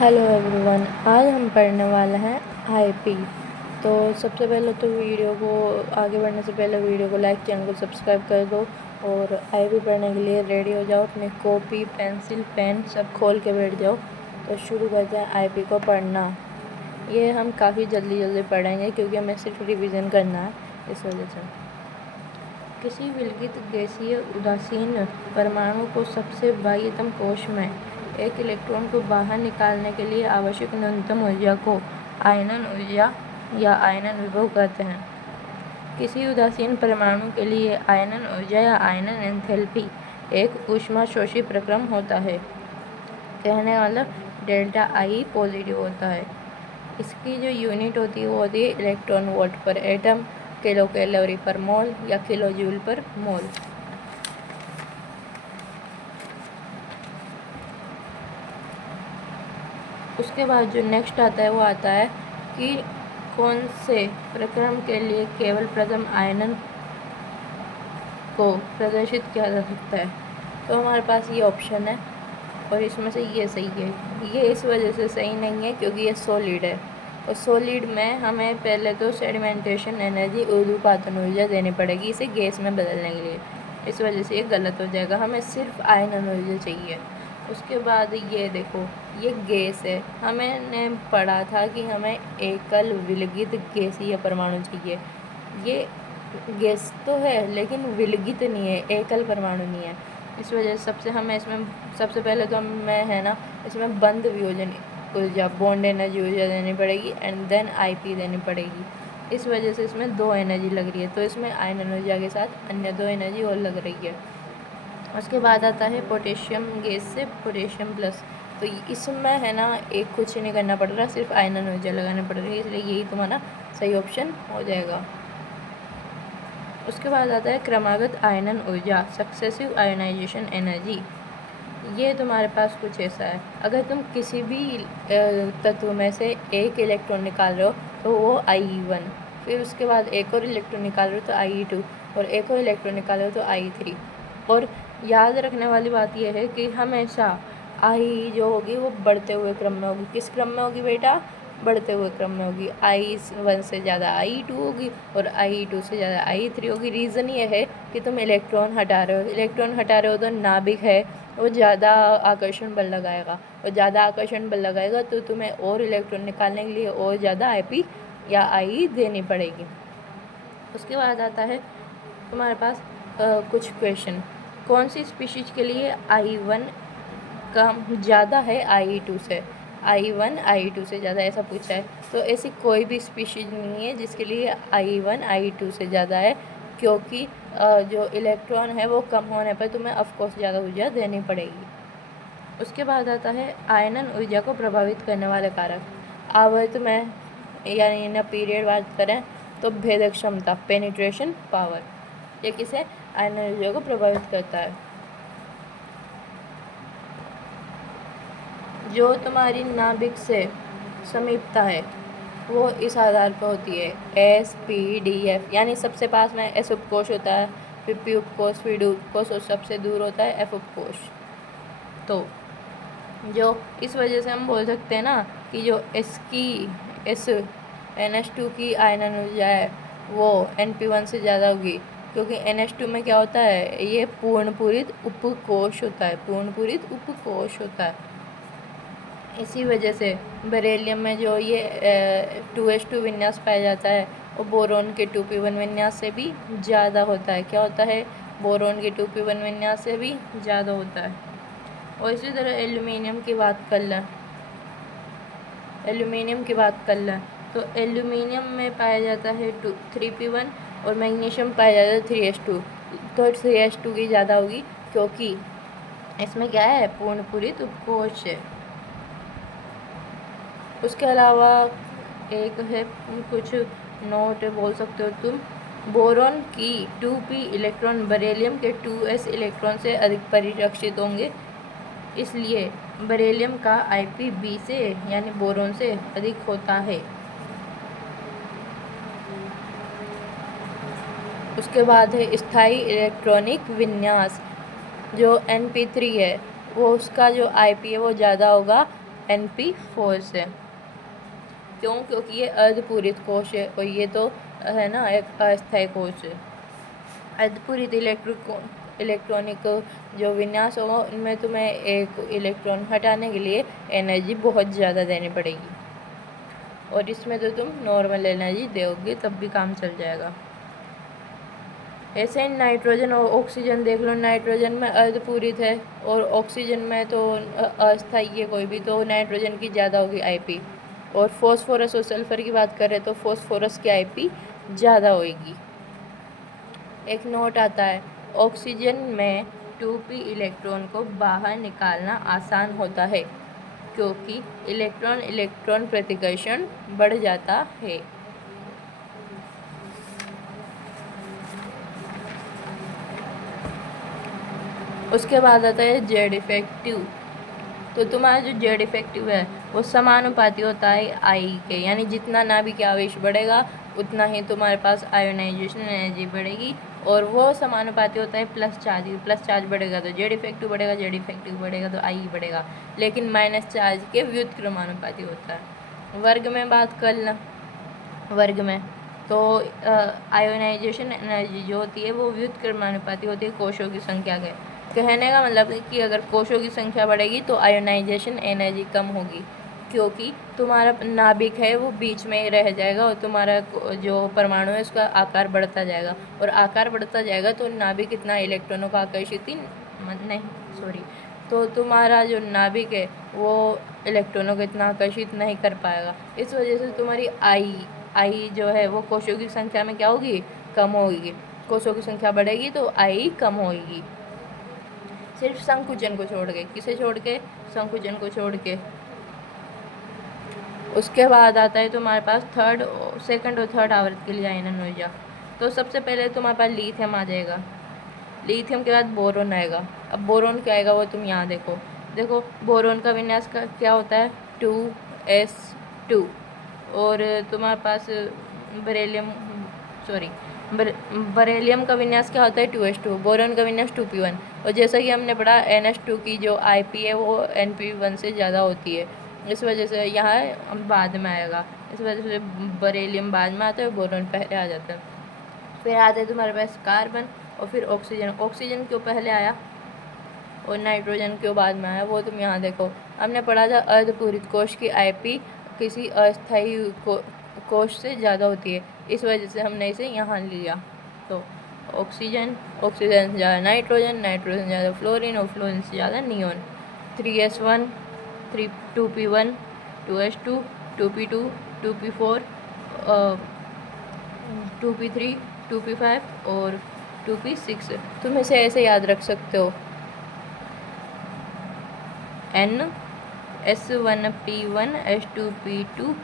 Hello everyone, आज हम पढ़ने वाले हैं आईपी। तो सबसे पहले तो वीडियो को आगे बढ़ने से पहले वीडियो को लाइक, चैनल को सब्सक्राइब कर दो और आईपी पढ़ने के लिए रेडी हो जाओ। अपनी कॉपी, पेंसिल, पेन सब खोल के बैठ जाओ। तो शुरू करते हैं आईपी को पढ़ना। ये हम काफ़ी जल्दी पढ़ेंगे क्योंकि हमें सिर्फ रिवीजन करना है, इस वजह से। किसी विलगित गैसीय उदासीन परमाणु को सबसे बाह्यतम कोश में एक इलेक्ट्रॉन को बाहर निकालने के लिए आवश्यक न्यूनतम ऊर्जा को आयनन ऊर्जा या आयनन विभव कहते हैं। किसी उदासीन परमाणु के लिए आयनन ऊर्जा या आयनन एंथैल्पी एक ऊष्माशोषी प्रक्रम होता है। कहने वाला डेल्टा आई पॉजिटिव होता है। इसकी जो यूनिट होती है वो होती है इलेक्ट्रॉन वोल्ट पर एटम, किलो कैलोरी पर मोल या किलो जूल पर मोल। उसके बाद जो नेक्स्ट आता है वो आता है कि कौन से प्रक्रम के लिए केवल प्रथम आयनन को प्रदर्शित किया जा सकता है। तो हमारे पास ये ऑप्शन है और इसमें से ये सही है। ये इस वजह से सही नहीं है क्योंकि ये सॉलिड है और सॉलिड में हमें पहले तो सेडिमेंटेशन एनर्जी, ऊर्ध्वपातन ऊर्जा देनी पड़ेगी इसे गैस में बदलने के लिए। इस वजह से ये गलत हो जाएगा। हमें सिर्फ आयनन ऊर्जा चाहिए। उसके बाद ये देखो, ये गैस है। हमने पढ़ा था कि हमें एकल विलगित गैसीय परमाणु चाहिए। ये गैस तो है लेकिन विलगित नहीं है, एकल परमाणु नहीं है। इस वजह से सबसे पहले तो हमें है ना इसमें बंद वियोजन ऊर्जा, बॉन्ड एनर्जी ऊर्जा देनी पड़ेगी एंड देन आईपी देनी पड़ेगी। इस वजह से इसमें 2 एनर्जी लग रही है, तो इसमें आयनन ऊर्जा के साथ अन्य 2 एनर्जी और लग रही है। उसके बाद आता है पोटेशियम गैस से पोटेशियम प्लस। तो इसमें है ना एक कुछ नहीं करना पड़ रहा, सिर्फ आयनन ऊर्जा लगानी पड़ रही है, इसलिए यही तुम्हारा सही ऑप्शन हो जाएगा। उसके बाद आता है क्रमागत आयनन ऊर्जा, सक्सेसिव आयनाइजेशन एनर्जी। ये तुम्हारे पास कुछ ऐसा है, अगर तुम किसी भी तत्व में से एक इलेक्ट्रॉन निकाल रहे हो तो वो I1, फिर उसके बाद एक और इलेक्ट्रॉन निकाल रहे हो तो I2 और एक और इलेक्ट्रॉन निकाल रहे हो तो I3। और याद रखने वाली बात यह है कि हमेशा I जो होगी वो बढ़ते हुए क्रम में होगी। किस क्रम में होगी बेटा? बढ़ते हुए क्रम में होगी। I1 से ज़्यादा I2 होगी और I2 से ज़्यादा I3 होगी। रीज़न ये है कि तुम इलेक्ट्रॉन हटा रहे हो। इलेक्ट्रॉन हटा रहे हो तो नाभिक है वो ज़्यादा आकर्षण बल लगाएगा और ज़्यादा आकर्षण बल लगाएगा तो तुम्हें और इलेक्ट्रॉन निकालने के लिए और ज़्यादा आईपी या आई देनी पड़ेगी। उसके बाद आता है तुम्हारे पास कुछ क्वेश्चन। कौन सी स्पीशीज के लिए I1 कम ज़्यादा है I2 से? I1 I2 से ज़्यादा ऐसा पूछा है। तो ऐसी कोई भी स्पीशीज नहीं है जिसके लिए I1 I2 से ज़्यादा है, क्योंकि जो इलेक्ट्रॉन है वो कम होने पर तुम्हें ऑफकोर्स ज़्यादा ऊर्जा देनी पड़ेगी। उसके बाद आता है आयनन ऊर्जा को प्रभावित करने वाले कारक। आवर्त में यानी ना पीरियड बात करें तो भेदक क्षमता, पेनिट्रेशन पावर, ये किसे आयनन ऊर्जा को प्रभावित करता है। जो तुम्हारी नाभिक से समीपता है वो इस आधार पर होती है SPDF, यानी सबसे पास में S उपकोष होता है, फिर P उपकोष, फिर D उपकोष और सबसे दूर होता है F उपकोष। तो जो इस वजह से हम बोल सकते हैं ना कि जो NH2 की आयनन ऊर्जा है वो NP1 से ज़्यादा होगी, क्योंकि NH2 में क्या होता है, ये पूर्णपूरित उपकोष होता है, पूर्णपूरित उपकोष होता है। इसी वजह से बेरिलियम में जो ये 2s2 विन्यास पाया जाता है वो बोरोन के 2p1 विन्यास से भी ज़्यादा होता है। क्या होता है? बोरोन के 2p1 विन्यास से भी ज़्यादा होता है। और इसी तरह एल्यूमिनियम की बात कर लें तो एल्यूमिनियम में पाया जाता है 3p1 और मैग्नीशियम पाया जाता है 3s2। तो 3s2 की ज़्यादा होगी क्योंकि इसमें क्या है, पूर्णपूरित उपकोष है। उसके अलावा एक है कुछ नोट बोल सकते हो तुम। बोरोन की 2p इलेक्ट्रॉन बेरिलियम के 2s इलेक्ट्रॉन से अधिक परिरक्षित होंगे, इसलिए बेरिलियम का IP B से यानी बोरोन से अधिक होता है। उसके बाद है स्थायी इलेक्ट्रॉनिक विन्यास। जो NP3 है वो उसका जो IP है वो ज़्यादा होगा Np4 से। क्यों? क्योंकि ये अर्धपूरित कोश है और ये तो है ना एक अस्थायी कोश है। अर्धपूरित इलेक्ट्रॉनिक जो विन्यास होगा उनमें तुम्हें एक इलेक्ट्रॉन हटाने के लिए एनर्जी बहुत ज़्यादा देनी पड़ेगी, और इसमें तो तुम नॉर्मल एनर्जी दोगे तब भी काम चल जाएगा। ऐसे नाइट्रोजन और ऑक्सीजन देख लो, नाइट्रोजन में अर्धपूरित है और ऑक्सीजन में तो अस्थायी है कोई भी, तो नाइट्रोजन की ज़्यादा होगी आईपी। और फॉस्फोरस और सल्फर की बात करें तो फॉस्फोरस की आईपी ज़्यादा होगी। एक नोट आता है, ऑक्सीजन में 2p इलेक्ट्रॉन को बाहर निकालना आसान होता है क्योंकि इलेक्ट्रॉन इलेक्ट्रॉन प्रतिकर्षण बढ़ जाता है। उसके बाद आता है जेड इफेक्टिव। तो तुम्हारा जो जेड इफेक्टिव है वो समानुपाती होता है आई के, यानी जितना नाभिक आवेश बढ़ेगा उतना ही तुम्हारे पास आयोनाइजेशन एनर्जी बढ़ेगी, और वो समानुपाती होता है प्लस चार्ज। प्लस चार्ज बढ़ेगा तो जेड इफेक्टिव बढ़ेगा, जेड इफेक्टिव बढ़ेगा तो आई बढ़ेगा, लेकिन माइनस चार्ज के व्युत्क्रमानुपाती होता है। वर्ग में बात कर लें, वर्ग में तो आयोनाइजेशन एनर्जी जो होती है वो व्युत्क्रमानुपाती होती है कोशों की संख्या के। कहने का मतलब है कि अगर कोशों की संख्या बढ़ेगी तो आयोनाइजेशन एनर्जी कम होगी, क्योंकि तुम्हारा नाभिक है वो बीच में ही रह जाएगा और तुम्हारा जो परमाणु है उसका आकार बढ़ता जाएगा, और आकार बढ़ता जाएगा तो नाभिक इतना इलेक्ट्रॉनों का आकर्षित ही नहीं, सॉरी, तो तुम्हारा जो नाभिक है वो इलेक्ट्रॉनों को इतना आकर्षित नहीं कर पाएगा। इस वजह से तुम्हारी आई जो है वो कोशों की संख्या में क्या होगी, कम होगी। कोशों की संख्या बढ़ेगी तो आई कम होगी, सिर्फ संकुचन को छोड़ के। किसे छोड़ के? संकुचन को छोड़ के। उसके बाद आता है तुम्हारे पास सेकंड और थर्ड आवर्त के लिए आयनन ऊर्जा। तो सबसे पहले तुम्हारे पास लिथियम आ जाएगा, लिथियम के बाद बोरोन आएगा। अब बोरोन क्या आएगा वो तुम यहाँ देखो बोरोन का विन्यास का क्या होता है 2s2, और तुम्हारे पास बरेलियम का विन्यास क्या होता है 2s2, बोरोन का विन्यास 2p1, और जैसा कि हमने पढ़ा NH2 की जो IP है वो NP1 से ज़्यादा होती है, इस वजह से यहाँ बाद में आएगा, इस वजह से बरेलियम बाद में आता है, बोरोन पहले आ जाता है। फिर आते हैं तुम्हारे पास कार्बन और फिर ऑक्सीजन। ऑक्सीजन क्यों पहले आया और नाइट्रोजन क्यों बाद में आया वो तुम यहाँ देखो। हमने पढ़ा था अर्धपूरित कोश की आईपी किसी अस्थायी कोश से ज़्यादा होती है, इस वजह से हमने इसे यहाँ लिया। तो ऑक्सीजन से ज़्यादा नाइट्रोजन, नाइट्रोजन ज़्यादा फ्लोरीन और फ्लोरीन से ज़्यादा neon. 3s1 2p1 2s2 2p2 2p4 2p3 2p5 और 2p6। तुम इसे ऐसे याद रख सकते हो, S1p1 S2p2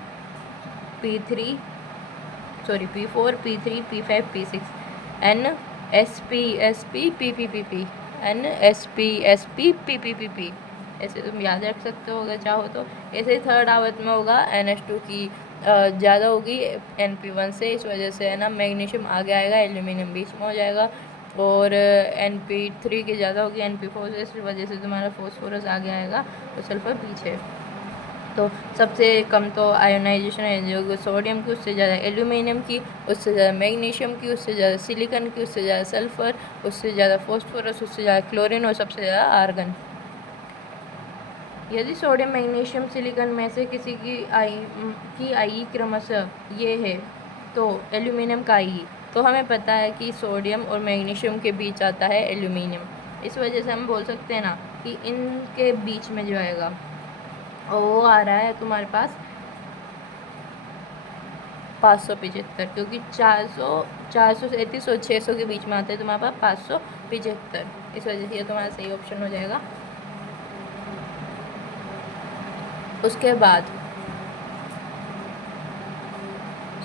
p4 p3 p5 p6 NSP pp NSP pp। ऐसे तुम याद रख सकते हो अगर चाहो तो। ऐसे थर्ड आवर्त में होगा NH2 की ज़्यादा होगी NP1 से, इस वजह से है ना मैग्नीशियम आगे आएगा, एल्यूमिनियम बीच में हो जाएगा, और NP3 की ज़्यादा होगी NP4 से, इस वजह से तुम्हारा फॉस्फोरस आगे आएगा और सल्फर पीछे। तो सबसे कम तो आयोनाइजेशन है जो सोडियम की, उससे ज़्यादा एल्यूमिनियम की, उससे ज़्यादा मैग्नीशियम की, उससे ज़्यादा सिलिकॉन की, उससे ज़्यादा सल्फर, उससे ज़्यादा फॉस्फोरस, उससे ज़्यादा क्लोरीन और सबसे ज़्यादा आर्गन। यदि सोडियम मैग्नीशियम सिलिकॉन में से किसी की आई क्रमशः ये है तो एल्यूमिनियम का आई, तो हमें पता है कि सोडियम और मैग्नीशियम के बीच आता है एल्यूमिनियम, इस वजह से हम बोल सकते हैं ना कि इनके बीच में जो आएगा और वो आ रहा है तुम्हारे पास 575, क्योंकि 437 और 600 के बीच में आता है तुम्हारे पास 575, इस वजह से ये तुम्हारा सही ऑप्शन हो जाएगा। उसके बाद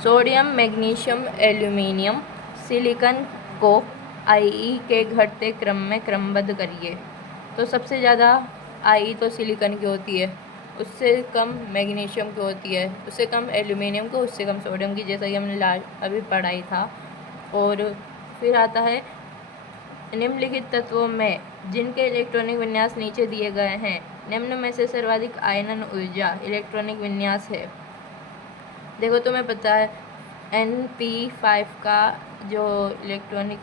सोडियम मैग्नीशियम एल्यूमिनियम सिलिकॉन को आई के घटते क्रम में क्रमबद्ध करिए। तो सबसे ज़्यादा आई तो सिलिकॉन की होती है, उससे कम मैग्नीशियम की होती है, उससे कम एल्यूमिनियम को, उससे कम सोडियम की, जैसा कि हमने अभी पढ़ाई था। और फिर आता है निम्नलिखित तत्वों में जिनके इलेक्ट्रॉनिक विन्यास नीचे दिए गए हैं निम्न में से सर्वाधिक आयनन ऊर्जा इलेक्ट्रॉनिक विन्यास है। देखो तुम्हें पता है NP5 का जो इलेक्ट्रॉनिक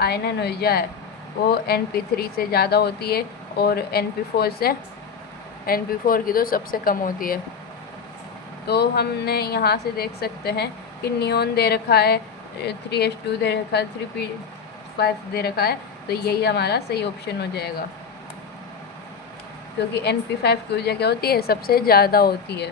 आयनन ऊर्जा है वो NP3 से ज़्यादा होती है और NP4 की तो सबसे कम होती है। तो हमने यहाँ से देख सकते हैं कि नियोन दे रखा है, 3H2 दे रखा है, 3P5 दे रखा है, तो यही हमारा सही ऑप्शन हो जाएगा, क्योंकि NP5 की ऊर्जा क्या होती है, सबसे ज़्यादा होती है।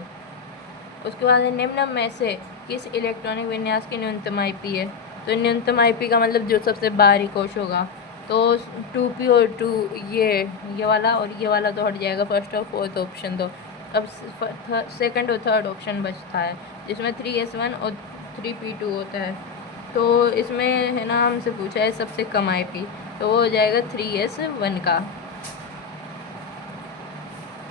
उसके बाद निम्न में से किस इलेक्ट्रॉनिक विन्यास की न्यूनतम IP है। तो न्यूनतम IP का मतलब जो सबसे बाहरी कोश होगा, तो 2P और 2 ये वाला और ये वाला तो हट जाएगा, फर्स्ट और फोर्थ ऑप्शन। तो अब सेकंड और थर्ड ऑप्शन बचता है जिसमें 3S1 और 3P2 होता है। तो इसमें है ना, हमसे पूछा है सबसे कम IP, तो वो हो जाएगा 3S1 का।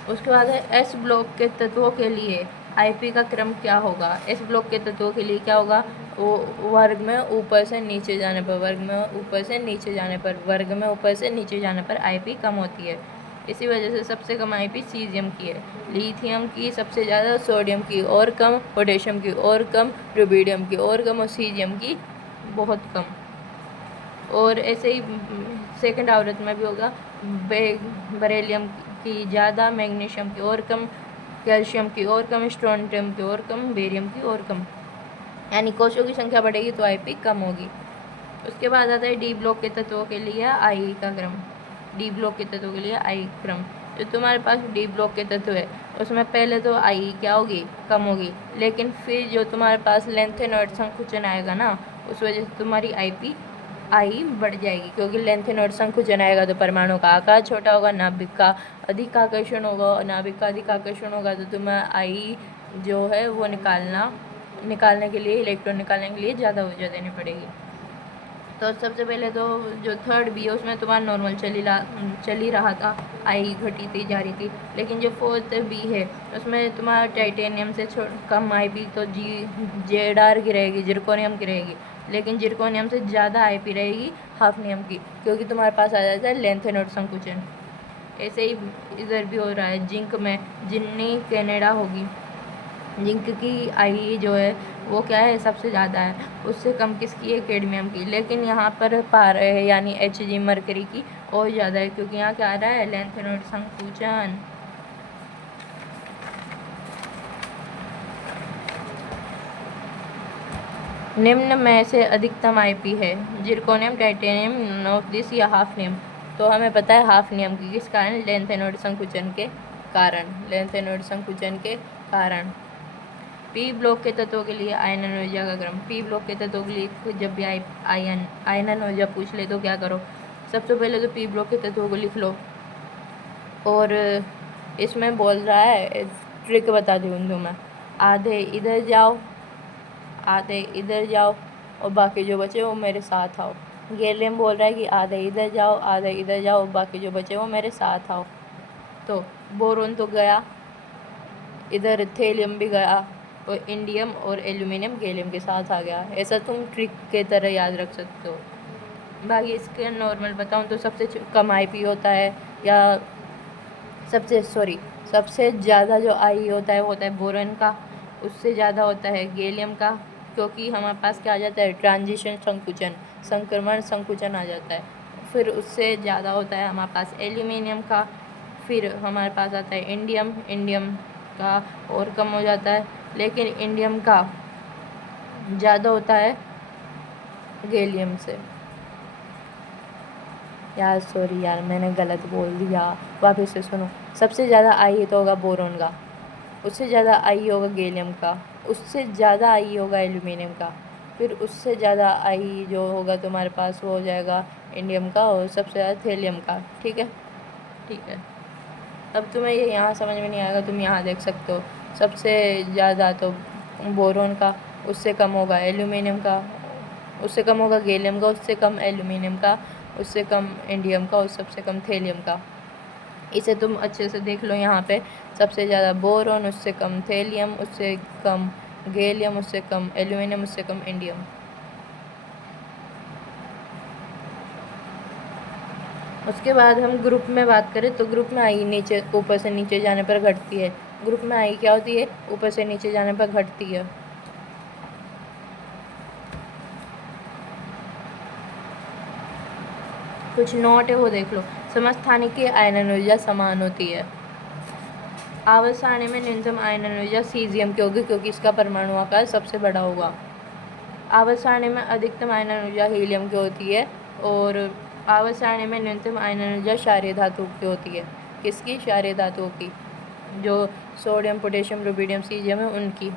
उसके बाद है S ब्लॉक के तत्वों के लिए IP का क्रम क्या होगा। S ब्लॉक के तत्वों के लिए क्या होगा, वो वर्ग में ऊपर से नीचे जाने पर, वर्ग में ऊपर से नीचे जाने पर, वर्ग में ऊपर से नीचे जाने पर IP कम होती है। इसी वजह से सबसे कम IP सीजियम की है, लिथियम की सबसे ज़्यादा, सोडियम की और कम, पोटेशियम की और कम, रुबिडियम की और कम और सीजियम की बहुत कम। और ऐसे ही सेकंड आवृत्ति में भी होगा, बेरिलियम की ज़्यादा, मैग्नीशियम की और कम, कैल्शियम की और कम, स्ट्रोंटियम की और कम, बेरियम की और कम। यानी कोशों की संख्या बढ़ेगी तो IP कम होगी। उसके बाद आता है D ब्लॉक के तत्वों के लिए I का क्रम। D ब्लॉक के तत्वों के लिए I क्रम, जो तुम्हारे पास D ब्लॉक के तत्व है उसमें पहले तो I क्या होगी, कम होगी, लेकिन फिर जो तुम्हारे पास लेंथेनॉइड संकुचन आएगा ना, उस वजह से तुम्हारी I बढ़ जाएगी, क्योंकि लेंथेनॉइड संकुचन आएगा तो परमाणु का आकार छोटा होगा, नाभिक का अधिक आकर्षण होगा, और नाभिक का अधिक आकर्षण होगा तो तुम्हें I जो है वो निकालने के लिए, इलेक्ट्रॉन निकालने के लिए ज़्यादा ऊर्जा देनी पड़ेगी। तो सबसे पहले तो जो थर्ड बी है उसमें तुम्हारा नॉर्मल चल ही रहा था, I घटी जा रही थी, लेकिन जो फोर्थ बी है उसमें तुम्हारा टाइटेनियम से कम IP, तो ZR की रहेगी, जिरकोनियम की रहेगी, लेकिन जिरकोनियम से ज़्यादा IP रहेगी हाफनियम की, क्योंकि तुम्हारे पास आ जाता है लेंथेनॉइड संकुचन। ऐसे ही इधर भी हो रहा है, जिंक में जिन्नी कनाडा होगी, जिंक की I जो है वो क्या है, सबसे ज़्यादा है, उससे कम किसकी है, कैडमियम की, लेकिन यहाँ पर पा रहे हैं यानी Hg मरकरी की और ज़्यादा है, क्योंकि यहाँ क्या आ रहा है, लेंथेनॉइड संकुचन। निम्न में से अधिकतम IP है, zirconium, titanium, none of this या हाफनियम। तो हमें पता है हाफनियम की, किस कारण, लेंथेनॉइड संकुचन के कारण, लेंथेनॉइड संकुचन के कारण। P ब्लॉक के तत्वों के लिए आयनन ऊर्जा का क्रम। P ब्लॉक के तत्वों के लिए जब भी आयनन ऊर्जा पूछ ले तो क्या करो, सबसे पहले तो P ब्लॉक के तत्वों को लिख लो, और इसमें बोल रहा है, ट्रिक बता दूँ तुम्हें, आधे इधर जाओ, आधे इधर जाओ और बाकी जो बचे वो मेरे साथ आओ। गैलियम बोल रहा है कि आधे इधर जाओ, आधे इधर जाओ, बाकी जो बचे वो मेरे साथ आओ। तो बोरोन तो गया, इधर थेलियम भी गया, और इंडियम और एल्यूमिनियम गैलियम के साथ आ गया। ऐसा तुम ट्रिक के तरह याद रख सकते हो। बाकी इसके नॉर्मल बताऊं तो सबसे कम IP होता है, या सबसे ज़्यादा जो I होता है वो होता है बोरॉन का, उससे ज़्यादा होता है गैलियम का, क्योंकि हमारे पास क्या आ जाता है, ट्रांजिशन संकुचन, संक्रमण संकुचन आ जाता है। फिर उससे ज़्यादा होता है हमारे पास एल्यूमिनियम का, फिर हमारे पास आता है इंडियम का और कम हो जाता है, लेकिन इंडियम का ज़्यादा होता है गैलियम से। यार मैंने गलत बोल दिया, वापस से सुनो। सबसे ज़्यादा I तो होगा बोरोन का, उससे ज़्यादा I होगा गैलियम का, उससे ज़्यादा I होगा एल्यूमिनियम का, फिर उससे ज़्यादा I जो होगा तुम्हारे पास वो हो जाएगा इंडियम का, और सबसे ज़्यादा थेलियम का। ठीक है। अब तुम्हें ये यहाँ समझ में नहीं आएगा, तुम यहाँ देख सकते हो, सबसे ज़्यादा तो बोरोन का, उससे कम होगा एल्यूमिनियम का, उससे कम होगा गैलियम का, उससे कम एल्यूमिनियम का, उससे कम इंडियम का और सबसे कम थेलियम का। इसे तुम अच्छे से देख लो, यहाँ पे सबसे ज़्यादा बोरोन, उससे कम थेलियम, उससे कम गैलियम, उससे कम एल्यूमिनियम, उससे कम इंडियम। उसके बाद हम ग्रुप में बात करें तो ग्रुप में आई नीचे ऊपर से नीचे जाने पर घटती है। ग्रुप में आई क्या होती है? ऊपर से नीचे जाने पर घटती है। कुछ नोट है वो देख लो। समस्थानिक आयनन ऊर्जा समान होती है। आवर्त सारणी में न्यूनतम आयनन ऊर्जा सीजियम की होगी क्योंकि इसका परमाणु आकार सबसे बड़ा होगा। आवर्त सारणी में अधिकतम आयनन ऊर्जा हीलियम की होती है और आवर्त सारणी में न्यूनतम आयनन ऊर्जा क्षारीय धातु की होती है। किसकी? क्षारीय धातुओं की, जो सोडियम, पोटेशियम, रुबिडियम, सीजियम है उनकी।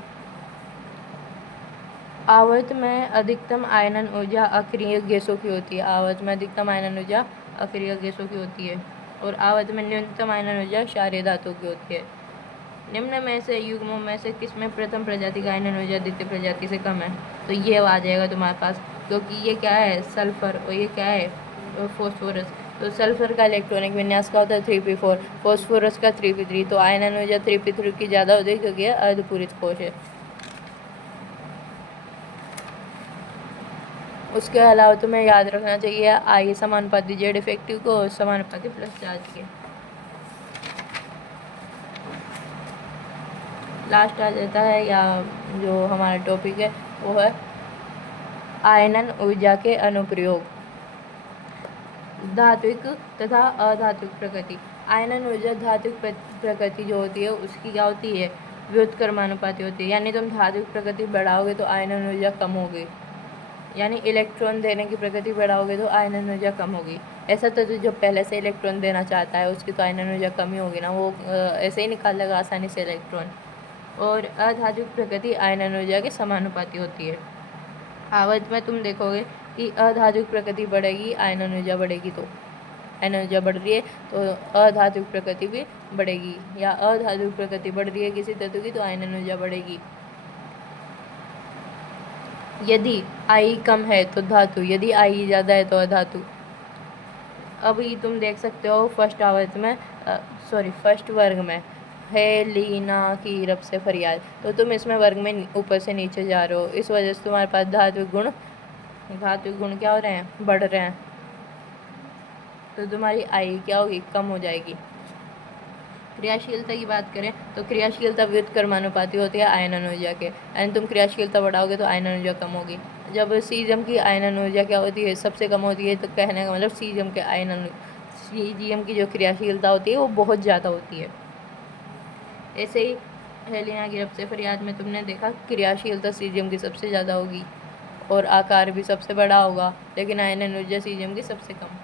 आवर्त में अधिकतम आयनन ऊर्जा अक्रिय गैसों की होती है। आवर्त में अधिकतम आयनन ऊर्जा अक्रिय गैसों की होती है और आवर्त में न्यूनतम आयनन ऊर्जा क्षारीय धातुओं की होती है। निम्न में से युग्मों में से किसमें प्रथम प्रजाति का आयनन ऊर्जा द्वितीय प्रजाति से कम है? तो ये आ जाएगा तुम्हारे पास, क्योंकि ये क्या है? सल्फर, और ये क्या है? फॉस्फोरस। तो सल्फर का इलेक्ट्रॉनिक विन्यास का होता है 3p4, फॉस्फोरस का 3p3। तो आयनन ऊर्जा 3p3 की ज़्यादा होती है क्योंकि यह अर्धपूरित कोश है। उसके अलावा तुम्हें याद रखना चाहिए आई समानुपाती जेड इफेक्टिव को समानुपाती प्लस चार्ज के। लास्ट आ जाता है, या जो हमारा टॉपिक है वो है आयनन ऊर्जा के अनुप्रयोग। धात्विक तथा अधात्विक प्रकृति। आयनन ऊर्जा धात्विक प्रकृति जो होती है उसकी क्या होती है? व्युत्क्रमानुपाती होती है। यानी तुम धात्विक प्रकृति बढ़ाओगे तो आयनन ऊर्जा कम होगी, यानी इलेक्ट्रॉन देने की प्रकृति बढ़ाओगे तो आयनन ऊर्जा कम होगी। ऐसा तो जो पहले से इलेक्ट्रॉन देना चाहता है उसकी तो आयनन ऊर्जा कम ही होगी ना, वो ऐसे ही निकाल लेगा आसानी से इलेक्ट्रॉन। और अधात्विक प्रकृति आयनन ऊर्जा के समानुपाती होती है। आवर्त में तुम देखोगे कि अधात्विक प्रकृति बढ़ेगी, आयनन ऊर्जा बढ़ेगी। तो आयनन ऊर्जा बढ़ रही है तो अधात्विक प्रकृति भी बढ़ेगी, या अधात्विक प्रकृति बढ़ रही है किसी तत्व की तो आयनन ऊर्जा बढ़ेगी। यदि आई कम है तो धातु, यदि आई ज़्यादा है तो अधातु। अभी तुम देख सकते हो फर्स्ट वर्ग में है लीना की रब से फरियाद, तो तुम इसमें वर्ग में ऊपर से नीचे जा रहे हो, इस वजह से तुम्हारे पास धात्विक गुण क्या हो रहे हैं? बढ़ रहे हैं। तो तुम्हारी आई क्या होगी? कम हो जाएगी। क्रियाशीलता की बात करें तो क्रियाशीलता व्युत्क्रमानुपाती होती है आयनन ऊर्जा के, यानी तुम क्रियाशीलता बढ़ाओगे तो आयनन ऊर्जा कम होगी। जब सीजियम की आयनन ऊर्जा क्या होती है? सबसे कम होती है, तो कहने का मतलब सीजियम की जो क्रियाशीलता होती है वो बहुत ज़्यादा होती है। ऐसे ही हेलिना की रब से फरियाद में तुमने देखा क्रियाशीलता सीजियम की सबसे ज़्यादा होगी और आकार भी सबसे बड़ा होगा, लेकिन आयनन ऊर्जा सीजियम की सबसे कम।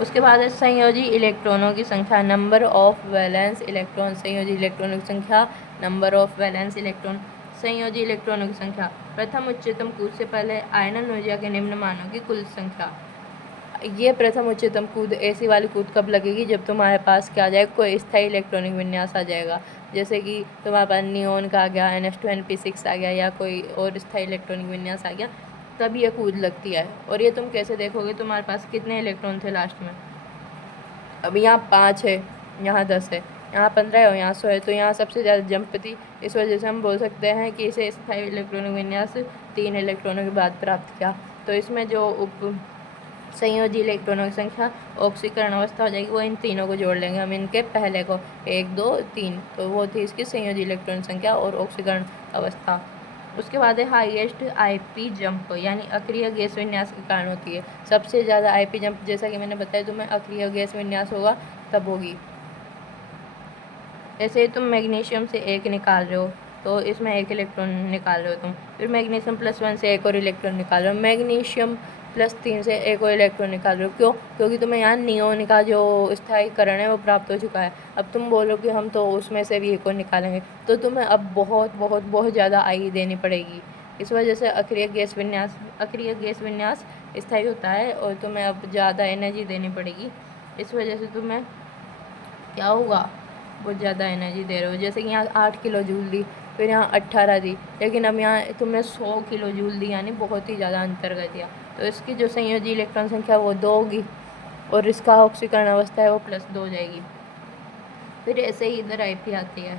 उसके बाद है संयोजी इलेक्ट्रॉनों की संख्या, नंबर ऑफ वैलेंस इलेक्ट्रॉन। संयोजी इलेक्ट्रॉनों की संख्या, नंबर ऑफ वैलेंस इलेक्ट्रॉन। संयोजी इलेक्ट्रॉनों की संख्या, प्रथम उच्चतम कूद से पहले आयनन ऊर्जा के निम्न मानों की कुल संख्या। ये प्रथम उच्चतम कूद, ऐसी वाली कूद कब लगेगी? जब तुम्हारे पास क्या आ जाएगा? कोई स्थायी इलेक्ट्रॉनिक विन्यास आ जाएगा, जैसे कि तुम्हारे पास नियोन का आ गया, NH2 NP6 आ गया, या कोई और स्थायी इलेक्ट्रॉनिक विन्यास आ गया, तब ये कूद लगती है। और ये तुम कैसे देखोगे? तुम्हारे पास कितने इलेक्ट्रॉन थे लास्ट में? अब यहाँ 5 है, यहाँ 10 है, यहाँ 15 है और यहाँ 100 है, तो यहाँ सबसे ज़्यादा जंप थी। इस वजह से हम बोल सकते हैं कि इसे स्थायी इलेक्ट्रॉनिक विन्यास 3 इलेक्ट्रॉनों के बाद प्राप्त किया। तो इसमें जो संयोजी इलेक्ट्रॉनों की संख्या ऑक्सीकरण अवस्था हो जाएगी, वो इन तीनों को जोड़ लेंगे हम, इनके पहले को 1 2 3, तो वो थी इसकी संयोजी इलेक्ट्रॉन संख्या और ऑक्सीकरण अवस्था। उसके बाद है हाईएस्ट आईपी जंप, यानी अक्रिय गैस विन्यास के कारण होती है। सबसे ज़्यादा आईपी जंप, जैसा कि मैंने बताया तुम्हें, अक्रिय गैस विन्यास होगा तब होगी। ऐसे ही तुम मैग्नीशियम से 1 निकाल रहे हो तो इसमें 1 इलेक्ट्रॉन निकाल रहे हो तुम, फिर मैग्नीशियम +1 से 1 और इलेक्ट्रॉन निकाल रहे हो, मैग्नीशियम +3 से 1 और इलेक्ट्रॉन निकाल रहे हो। क्यों? क्योंकि तुम्हें यहाँ नियोन का जो स्थायीकरण है वो प्राप्त हो चुका है। अब तुम बोलो कि हम तो उसमें से भी 1 और निकालेंगे, तो तुम्हें अब बहुत बहुत बहुत ज़्यादा आई देनी पड़ेगी। इस वजह से अक्रिय गैस विन्यास स्थायी होता है और तुम्हें अब ज़्यादा एनर्जी देनी पड़ेगी। इस वजह से तुम्हें क्या होगा? बहुत ज़्यादा एनर्जी दे रहे हो। जैसे कि यहाँ 8 किलो जूल दी, फिर यहाँ 18 दी, लेकिन अब यहाँ तुमने 100 किलो जूल दी, यानी बहुत ही ज़्यादा अंतर कर दिया। तो इसकी जो संयोजी इलेक्ट्रॉन संख्या वो 2 होगी और इसका ऑक्सीकरण अवस्था है वो +2 हो जाएगी। फिर ऐसे ही इधर आईपी आती है।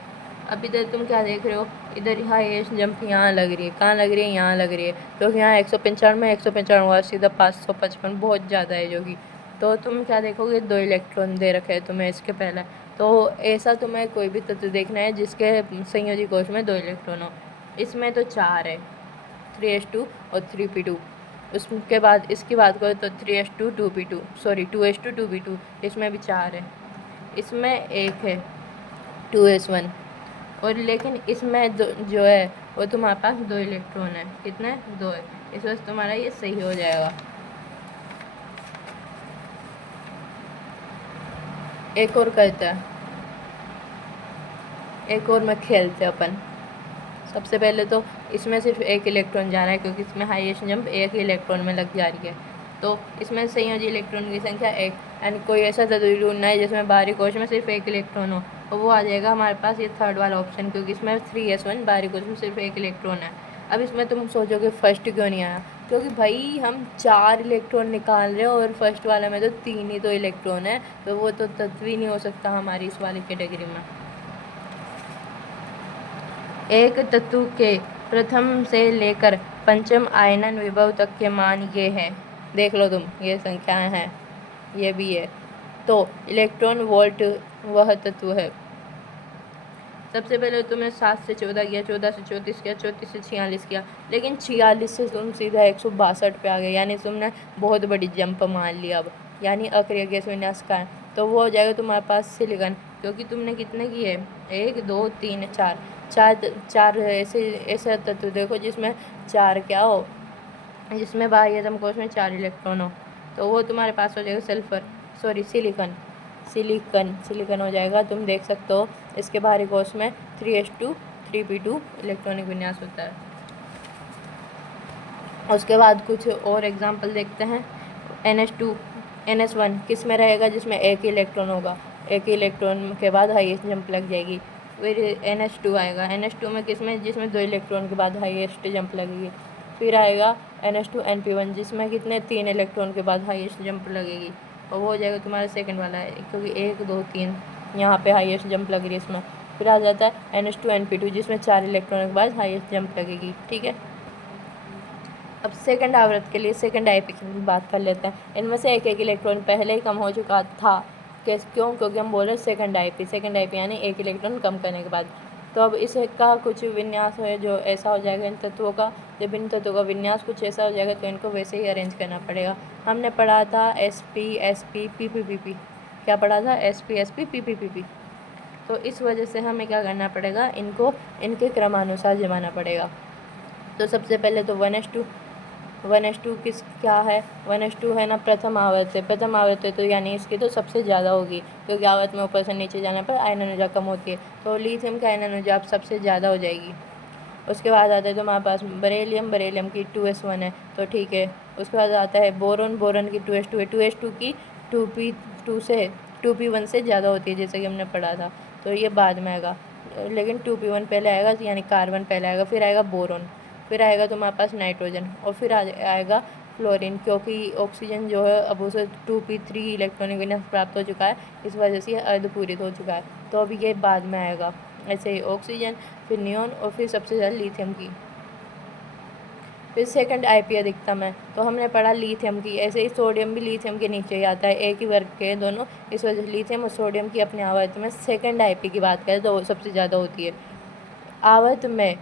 अब इधर तुम क्या देख रहे हो? इधर हाईएस्ट जंप यहाँ लग रही है, कहाँ लग रही है, यहाँ लग रही है, क्योंकि यहाँ 195 हुआ, सीधा 555 बहुत ज़्यादा है जो कि। तो तुम क्या देखोगे, 2 इलेक्ट्रॉन दे रखे हैं तुम्हें इसके पहले। तो ऐसा तुम्हें कोई भी तत्व देखना है जिसके संयोजी कोश में 2 इलेक्ट्रॉन हो। इसमें तो 4 है, 3s2 और 3p2। उसके बाद इसकी बात करो तो 3s2 2p2, sorry 2s2 2p2, इसमें भी 4 है। इसमें एक है 2s1, और लेकिन इसमें जो है वो तुम्हारे पास 2 इलेक्ट्रॉन है। कितने? 2 है। इस वजह से तुम्हारा ये सही हो जाएगा। एक और करते हैं, एक और में खेलते हैं अपन। सबसे पहले तो इसमें सिर्फ एक इलेक्ट्रॉन जा रहा है, क्योंकि इसमें हाईएस्ट जंप एक ही इलेक्ट्रॉन में लग जा रही है। तो इसमें संयोजी इलेक्ट्रॉन की संख्या 1, यानी कोई ऐसा तत्व ढूंढना है जिसमें बाहरी कोश में सिर्फ एक इलेक्ट्रॉन हो, और वो आ जाएगा हमारे पास ये थर्ड वाला ऑप्शन, क्योंकि इसमें 3s1 बाहरी कोश में सिर्फ एक इलेक्ट्रॉन है। अब इसमें तुम सोचोगे फर्स्ट क्यों नहीं आया, क्योंकि भाई हम 4 इलेक्ट्रॉन निकाल रहे हैं और फर्स्ट वाला में तो 3 ही तो इलेक्ट्रॉन है, तो वो तो तत्व ही नहीं हो सकता हमारी इस वाली कैटेगरी में। एक तत्व के प्रथम से लेकर पंचम आयनन विभव तक के मान ये हैं। देख लो तुम, ये संख्याएं हैं, ये भी है। तो इलेक्ट्रॉन वोल्ट वह तत्व है। सबसे पहले तुमने 7 से 14 किया, 14 से 34 किया, 34 से 46 किया, लेकिन 46 से तुम सीधा 162 पे आ गए, यानी तुमने बहुत बड़ी जंप मान लिया। अब यानी अक्रिय गैस विन्यास का, तो वो हो जाएगा तुम्हारे पास सिलिकॉन, क्योंकि तुमने कितने किए, 1 2 3 4 चार ऐसे तत्व देखो जिसमें 4 क्या हो, जिसमें बाह्य कोश में 4 इलेक्ट्रॉन हो, तो वो तुम्हारे पास हो जाएगा सल्फर, सॉरी सिलिकॉन हो जाएगा। तुम देख सकते हो इसके बाहरी कोश में 3s2 3p2 इलेक्ट्रॉनिक विन्यास होता है। उसके बाद कुछ और एग्जांपल देखते हैं। NS2 NS1 किस में रहेगा, जिसमें एक ही इलेक्ट्रॉन होगा, एक ही इलेक्ट्रॉन के बाद हाईएस्ट जंप लग जाएगी। फिर NH2 आएगा, NH2 में किस में, जिसमें 2 इलेक्ट्रॉन के बाद हाईएस्ट जंप लगेगी। फिर आएगा NH2 NP1, जिसमें कितने 3 इलेक्ट्रॉन के बाद हाईएस्ट जंप लगेगी, और वो हो जाएगा तुम्हारा सेकंड वाला है, क्योंकि 1 2 3 यहाँ पे हाईएस्ट जंप लग रही है इसमें। फिर आ जाता है NH2 NP2, जिसमें 4 इलेक्ट्रॉन के बाद हाईएस्ट जंप लगेगी। ठीक है, अब सेकंड आवृत्त के लिए सेकंड आईपी की बात कर लेते हैं। इनमें से एक इलेक्ट्रॉन पहले ही कम हो चुका था, क्यों, क्योंकि हम बोल रहे हैं सेकंड आईपी यानी एक इलेक्ट्रॉन कम करने के बाद। तो अब इसका कुछ विन्यास है जो ऐसा हो जाएगा इन तत्वों का, जब इन तत्वों का विन्यास कुछ ऐसा हो जाएगा तो इनको वैसे ही अरेंज करना पड़ेगा। हमने पढ़ा था SP PP क्या पढ़ा था, SP PP। तो इस वजह से हमें क्या करना पड़ेगा, इनको इनके क्रमानुसार जमाना पड़ेगा। तो सबसे पहले तो 1s2 किस क्या है, 1s2 है ना प्रथम आवर्त है। प्रथम आवर्त है तो यानी इसकी तो सबसे ज़्यादा होगी, क्योंकि आवर्त में ऊपर से नीचे जाने पर आयनन ऊर्जा कम होती है, तो लिथियम की आयनन ऊर्जा अब सबसे ज़्यादा हो जाएगी। उसके बाद आता है तो हमारे पास बरेलियम की 2s1 है, तो ठीक है। उसके बाद आता है बोरॉन की 2s2 है, 2s2 की 2p1 से ज़्यादा होती है, जैसे कि हमने पढ़ा था, तो ये बाद में आएगा, लेकिन 2p1 पहले आएगा, यानी कार्बन पहले आएगा, फिर आएगा बोरॉन, फिर आएगा तुम्हारे पास नाइट्रोजन, और फिर आएगा फ्लोरीन, क्योंकि ऑक्सीजन जो है अब उसे 2p3 इलेक्ट्रॉनिक विन्यास प्राप्त हो चुका है, इस वजह से यह अर्धपूरित हो चुका है, तो अभी ये बाद में आएगा। ऐसे ही ऑक्सीजन, फिर नियोन, और फिर सबसे ज़्यादा लिथियम की। फिर सेकंड आईपी अधिकतम है, तो हमने पढ़ा लिथियम की, ऐसे ही सोडियम भी लिथियम के नीचे ही आता है, एक ही वर्ग के दोनों, इस वजह से लिथियम और सोडियम की अपने आवर्त में सेकंड आईपी की बात करें तो वो सबसे ज़्यादा होती है। आवर्त में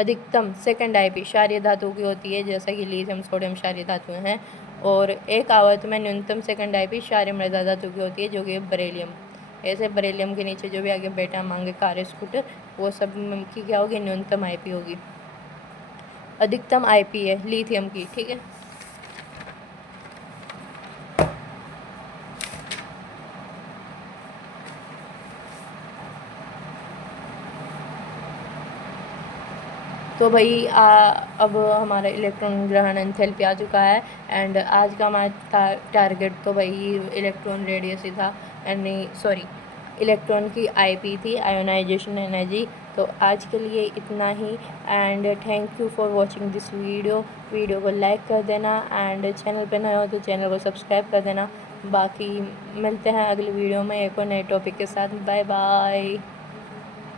अधिकतम सेकंड आईपी क्षारीय धातु की होती है, जैसा कि लिथियम सोडियम क्षारीय धातु हैं, और एक आवर्त में न्यूनतम सेकंड आईपी क्षारीय मृदा धातु की होती है, जो कि बरेलियम। ऐसे बरेलियम के नीचे जो भी आगे बेटा मांगे कार्य स्कूटर, वो सब की क्या होगी, न्यूनतम आईपी होगी। अधिकतम आईपी है लिथियम की, ठीक है। तो भाई अब हमारा इलेक्ट्रॉन ग्रहण एंथैल्पी आ चुका है, एंड आज का हमारा टारगेट तो भाई इलेक्ट्रॉन रेडियस ही था, यानी सॉरी इलेक्ट्रॉन की आईपी थी, आयोनाइजेशन एनर्जी। तो आज के लिए इतना ही, and thank you for watching this video को लाइक कर देना, एंड चैनल पे नए हो तो चैनल को सब्सक्राइब कर देना। बाकी मिलते हैं अगली वीडियो में एक और नए टॉपिक के साथ। Bye bye.